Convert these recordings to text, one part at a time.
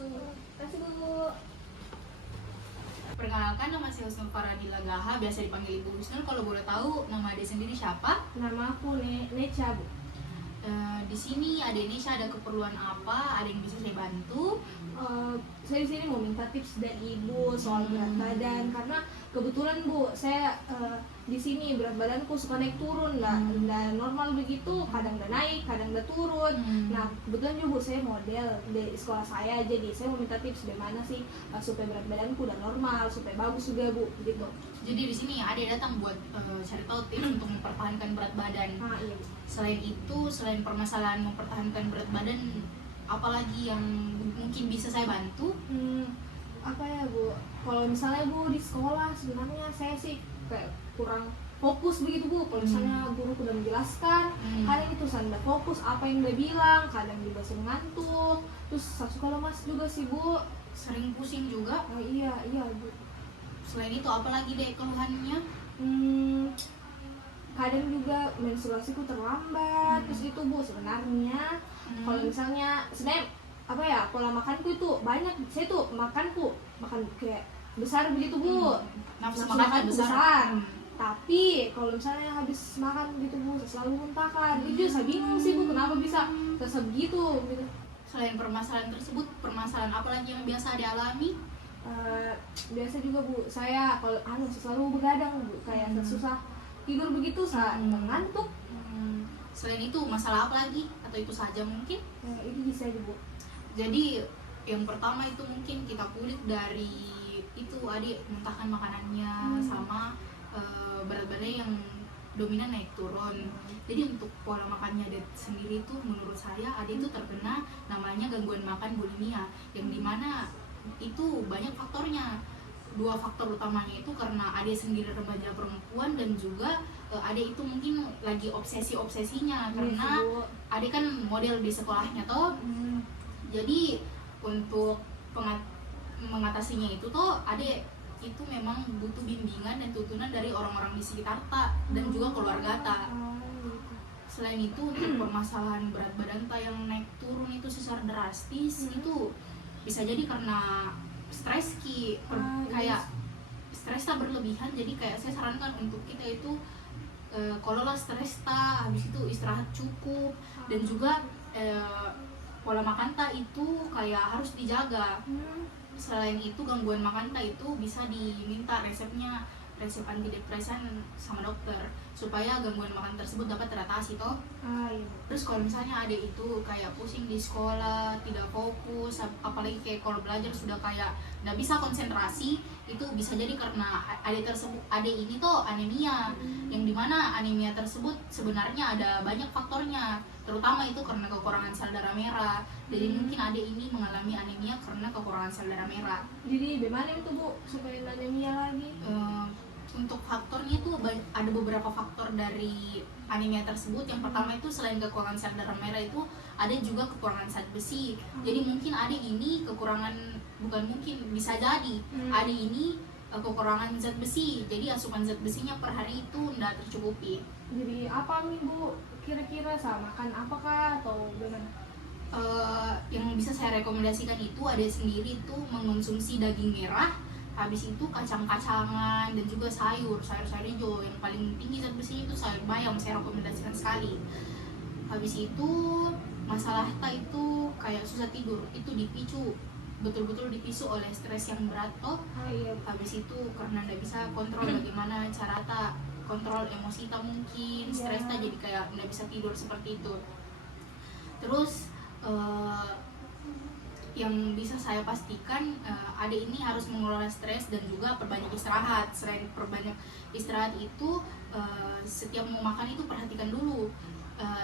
Kasih Bu. Perkenalkan, nama saya Husnul Faradila Gaha, biasa dipanggil Ibu Husnul. Kalau boleh tahu nama Ade sendiri siapa? Nama aku Necha Bu. Di sini Ade Nesha ada keperluan apa? Ada yang bisa saya bantu? Saya di sini mau minta tips dari Ibu soal berat badan karena kebetulan Bu, saya di sini berat badanku suka naik turun, nggak normal begitu, kadang udah naik, kadang udah turun. Nah kebetulan juga Bu, saya model di sekolah saya, jadi saya mau minta tips bagaimana sih supaya berat badanku udah normal, supaya bagus juga Bu, gitu. Jadi di sini Ade datang buat cari tahu tips untuk mempertahankan berat badan. Iya Bu. Selain permasalahan mempertahankan berat badan, apalagi yang mungkin bisa saya bantu? Apa ya Bu, kalau misalnya Bu di sekolah sebenarnya saya sih kayak kurang fokus begitu Bu. Kalau misalnya guru udah menjelaskan, kadang itu saya nggak fokus apa yang dia bilang, kadang juga sering ngantuk, terus suka lemas juga sih Bu. Sering pusing juga? Iya Bu. Selain itu apalagi deh keluhannya? Kadang juga menstruasiku terlambat. Terus itu Bu, sebenarnya kalau misalnya sebenarnya apa ya, pola makanku itu banyak, saya tuh makan kayak besar begitu Bu. Nafsu Nafsu makan makanku besar. Tapi kalau misalnya habis makan gitu Bu, saya selalu muntahkan. Itu saya bingung sih Bu, kenapa bisa begitu gitu. Selain permasalahan tersebut, permasalahan apa lagi yang biasa dialami? Biasa juga Bu, saya kalau selalu begadang Bu, kayak susah tidur begitu, saya ngantuk. Selain itu masalah apa lagi? Atau itu saja mungkin? Itu bisa aja Bu. Jadi yang pertama itu mungkin kita kulik dari itu adik muntahkan makanannya sama berat badan yang dominan naik turun. Jadi untuk pola makannya adik sendiri itu menurut saya adik itu terkena namanya gangguan makan bulimia, yang dimana itu banyak faktornya. Dua faktor utamanya itu karena adik sendiri remaja perempuan, dan juga adik itu mungkin lagi obsesi-obsesinya karena adik kan model di sekolahnya toh. Jadi untuk mengatasinya itu toh adik itu memang butuh bimbingan dan tuntunan dari orang-orang di sekitar ta dan juga keluarga ta. Selain itu untuk permasalahan berat badan ta yang naik turun itu secara drastis, itu bisa jadi karena stres kayak stres tak berlebihan. Jadi kayak saya sarankan untuk kita itu kalau lah stres tak, habis itu istirahat cukup, dan juga pola makan tak itu kayak harus dijaga. Selain itu gangguan makan tak itu bisa diminta resep antidepresan sama dokter supaya gangguan makan tersebut dapat teratasi toh. Iya. Terus kalau misalnya adik itu kayak pusing di sekolah, tidak fokus, apalagi kayak kalau belajar sudah kayak nggak bisa konsentrasi, itu bisa jadi karena adik ini tuh anemia, yang dimana anemia tersebut sebenarnya ada banyak faktornya, terutama itu karena kekurangan sel darah merah. Jadi mungkin adik ini mengalami anemia karena kekurangan sel darah merah. Jadi bagaimana itu Bu supaya anemia lagi? Untuk faktornya itu ada beberapa faktor dari anemia tersebut. Yang pertama itu selain kekurangan sel darah merah itu ada juga kekurangan zat besi. Jadi mungkin adik ini bisa jadi adik ini kekurangan zat besi. Jadi asupan zat besinya per hari itu tidak tercukupi. Jadi apa nih Bu kira-kira, sama makan apakah atau bagaimana? Yang bisa saya rekomendasikan itu ada sendiri itu mengonsumsi daging merah, habis itu kacang-kacangan, dan juga sayur-sayur hijau. Yang paling tinggi zat besinya itu sayur bayam, saya rekomendasikan sekali. Habis itu masalah itu kayak susah tidur, itu betul-betul dipisu oleh stres yang berat toh. Iya. Habis itu karena nggak bisa kontrol bagaimana cara kontrol emosi mungkin stres jadi kayak nggak bisa tidur seperti itu. Terus yang bisa saya pastikan, adik ini harus mengelola stres dan juga perbanyak istirahat. Selain perbanyak istirahat itu, setiap mau makan itu perhatikan dulu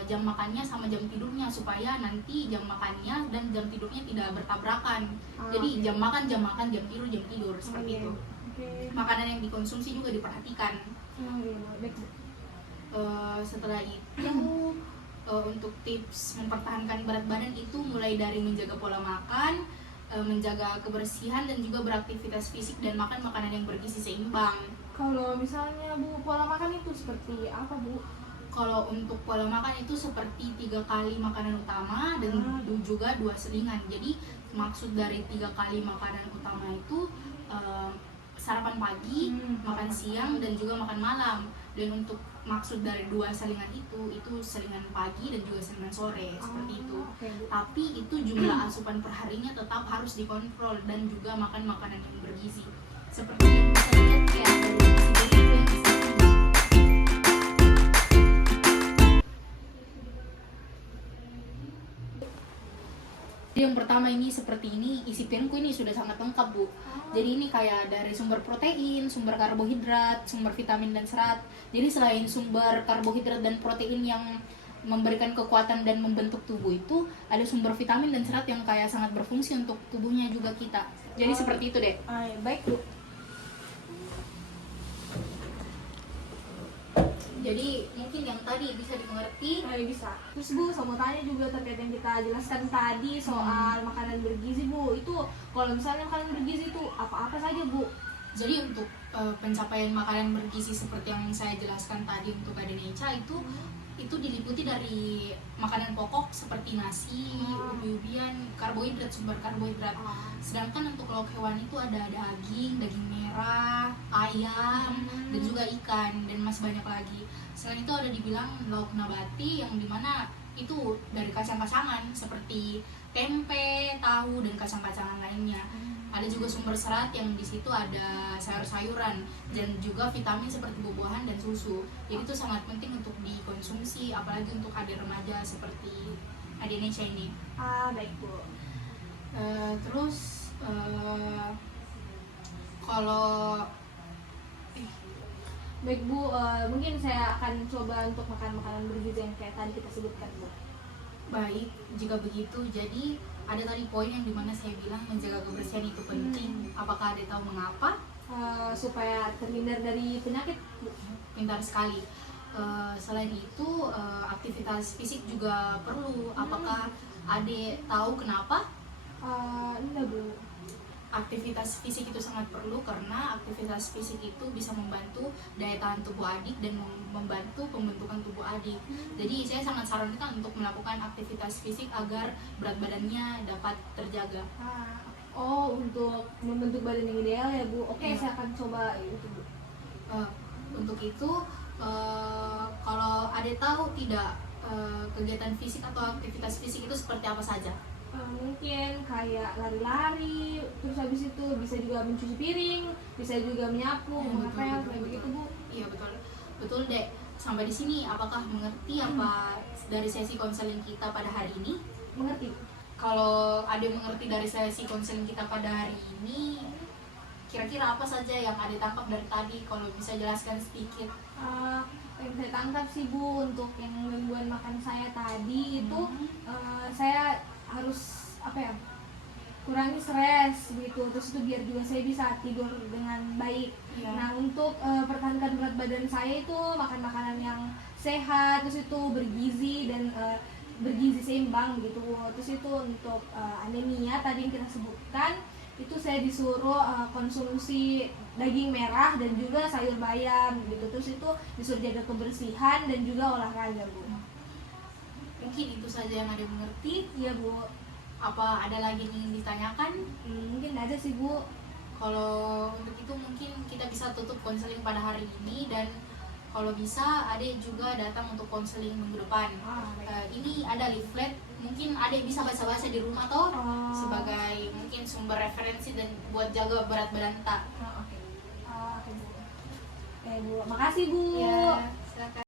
jam makannya sama jam tidurnya, supaya nanti jam makannya dan jam tidurnya tidak bertabrakan. Jadi jam makan, jam tidur seperti itu. Makanan yang dikonsumsi juga diperhatikan. Setelah itu untuk tips mempertahankan berat badan itu mulai dari menjaga pola makan, menjaga kebersihan, dan juga beraktivitas fisik dan makan makanan yang bergizi seimbang. Kalau misalnya Bu pola makan itu seperti apa Bu? Kalau untuk pola makan itu seperti 3 kali makanan utama dan juga 2 selingan. Jadi maksud dari 3 kali makanan utama itu sarapan pagi, makan siang dan juga makan malam. Dan untuk maksud dari 2 selingan itu selingan pagi dan juga selingan sore seperti itu. Tapi itu jumlah asupan perharinya tetap harus dikontrol dan juga makan makanan yang bergizi. Seperti yang bisa dilihat kayak ada gizi yang bisa. Yang pertama ini seperti ini, isi piringku ini sudah sangat lengkap, Bu. Jadi ini kayak dari sumber protein, sumber karbohidrat, sumber vitamin dan serat. Jadi selain sumber karbohidrat dan protein yang memberikan kekuatan dan membentuk tubuh itu, ada sumber vitamin dan serat yang kayak sangat berfungsi untuk tubuhnya juga kita. Jadi seperti itu deh. Ya, baik, Bu. Jadi mungkin yang tadi bisa dimengerti. Bisa. Terus Bu, saya mau tanya juga terkait yang kita jelaskan tadi soal makanan bergizi, Bu. Itu kalau misalnya makanan bergizi itu apa-apa saja, Bu? Jadi untuk pencapaian makanan bergizi seperti yang saya jelaskan tadi untuk Adeneca itu diliputi dari makanan pokok seperti nasi, ubi-ubian, karbohidrat, sumber karbohidrat. Sedangkan untuk lauk hewan itu ada daging merah, ayam, dan juga ikan, dan masih banyak lagi. Selain itu ada dibilang lauk nabati yang dimana itu dari kacang-kacangan seperti tempe, tahu, dan kacang-kacangan lainnya. Ada juga sumber serat yang di situ ada sayur-sayuran dan juga vitamin seperti buah-buahan dan susu. Jadi itu sangat penting untuk dikonsumsi, apalagi untuk adik remaja seperti Adeneca ini. Baik, Bu. Terus kalau Baik, Bu, mungkin saya akan coba untuk makan makanan bergizi yang kayak tadi kita sebutkan, Bu. baik, jika begitu, jadi ada tadi poin yang dimana saya bilang menjaga kebersihan itu penting. Apakah ada tahu mengapa? Supaya terhindar dari penyakit, Bu. Pintar sekali. Selain itu aktivitas fisik juga perlu. Apakah Ade tahu kenapa? Enggak, Bu. Aktivitas fisik itu sangat perlu karena aktivitas fisik itu bisa membantu daya tahan tubuh adik dan membantu pembentukan tubuh adik. Jadi saya sangat sarankan untuk melakukan aktivitas fisik agar berat badannya dapat terjaga. Untuk membentuk badan yang ideal ya, Bu. Oke, saya akan coba itu, Bu. Untuk itu kalau ada tahu tidak kegiatan fisik atau aktivitas fisik itu seperti apa saja? Mungkin kayak lari-lari, terus habis itu bisa juga mencuci piring, bisa juga menyapu, mengepel, kayak begitu, Bu. Iya, betul dek. Sampai di sini apakah mengerti apa dari sesi konseling kita pada hari ini? Mengerti. Kalau ada mengerti dari sesi konseling kita pada hari ini, kira-kira apa saja yang ada tangkap dari tadi? Kalau bisa jelaskan sedikit. Yang saya tangkap sih, Bu, untuk yang gangguan makan saya tadi itu saya harus kurangi stres gitu, terus itu biar juga saya bisa tidur dengan baik. Nah, untuk pertahankan berat badan saya itu makan makanan yang sehat, terus itu bergizi dan bergizi seimbang gitu. Terus itu untuk anemia tadi yang kita sebutkan, itu saya disuruh konsumsi daging merah dan juga sayur bayam gitu. Terus itu disuruh jaga kebersihan dan juga olahraga, Bu. Mungkin itu saja yang ada mengerti. Iya, Bu. Apa ada lagi yang ingin ditanyakan? Mungkin ada sih, Bu. Kalau untuk itu mungkin kita bisa tutup konseling pada hari ini, dan kalau bisa Ade juga datang untuk konseling minggu depan. Ini ada leaflet, mungkin Ade bisa baca-baca di rumah toh, sebagai mungkin sumber referensi dan buat jaga berat badan tak. Oke, Bu. Oke, Bu. Makasih, Bu. Ya, silakan.